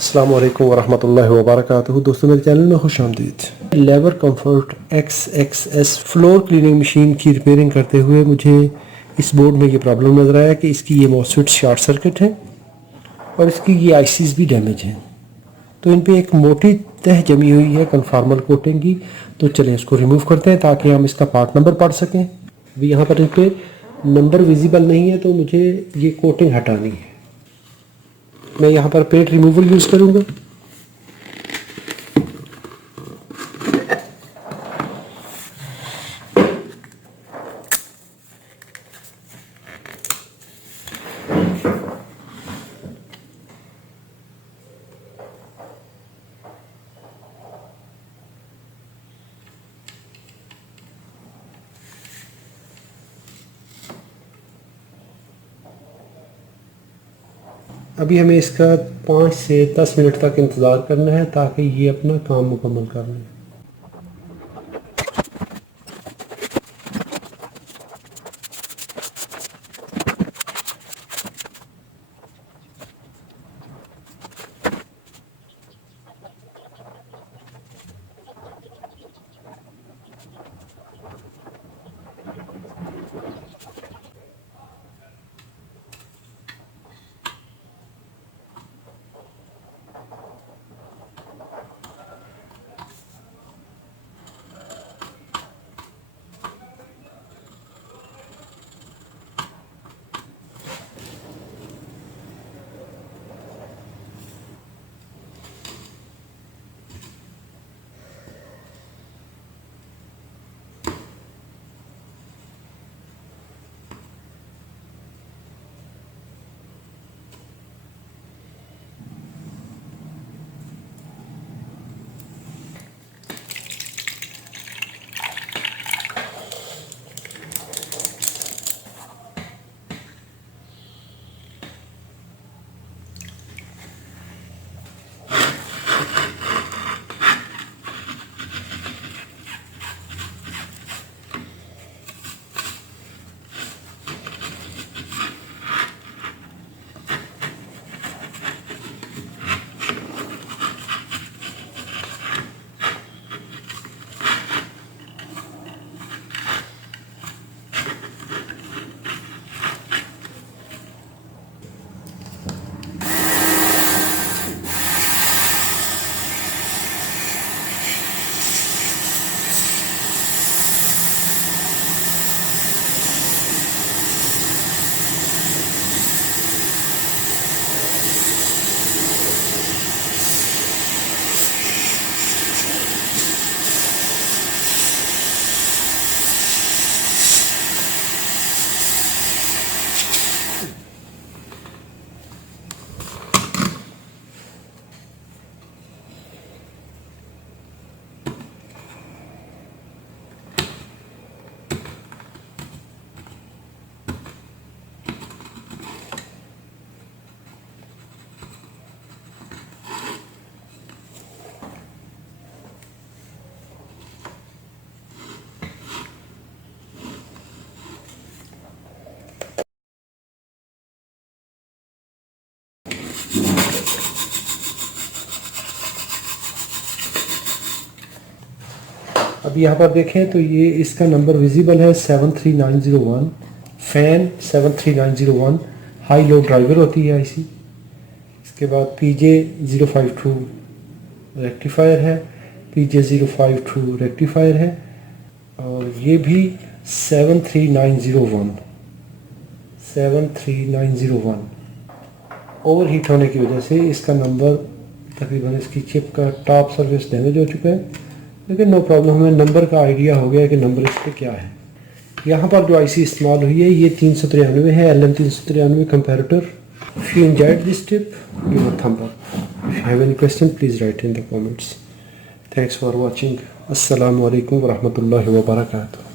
अस्सलाम वालेकुम वरहमतुल्लाहि वबरकातुहू। दोस्तों, मेरे चैनल में खुश आमदीद। Labour comfort XXS floor cleaning machine की रिपेयरिंग करते हुए मुझे इस बोर्ड में ये प्रॉब्लम नज़र आया कि इसकी ये मॉसफेट शॉर्ट सर्किट है और इसकी ये ICs भी डैमेज हैं। तो इन पे एक मोटी तह जमी हुई है कन्फार्मल कोटिंग की। तो चलें इसको रिमूव करते हैं ताकि हम इसका पार्ट नंबर पढ़ सकें। अभी यहाँ पर इन पे नंबर विजिबल नहीं है तो मुझे ये कोटिंग हटानी है। मैं यहाँ पर पेंट रिमूवल यूज़ करूँगा। अभी हमें इसका 5 से 10 मिनट तक इंतज़ार करना है ताकि ये अपना काम मुकम्मल कर लें। अब यहाँ पर देखें तो ये इसका नंबर विजिबल है 73901। फ़ैन 73901 हाई लो ड्राइवर होती है IC। इसके बाद PJ052 रेक्टिफायर है, PJ052 रेक्टिफायर है और ये भी 73901 ओवर हीट होने की वजह से इसका नंबर तकरीबन इसकी चिप का टॉप सरफेस डैमेज हो चुका है। लेकिन नो प्रॉब्लम, हमें नंबर का आइडिया हो गया कि नंबर इस पर क्या है। यहाँ पर जो IC इस्तेमाल हुई है ये 393 है, LM393 comparator. If you enjoyed this tip give a thumb up. If you have any question please right in the comments. Thanks for watching. अस्सलाम वालेकुम व रहमतुल्लाहि व बरकातुहू।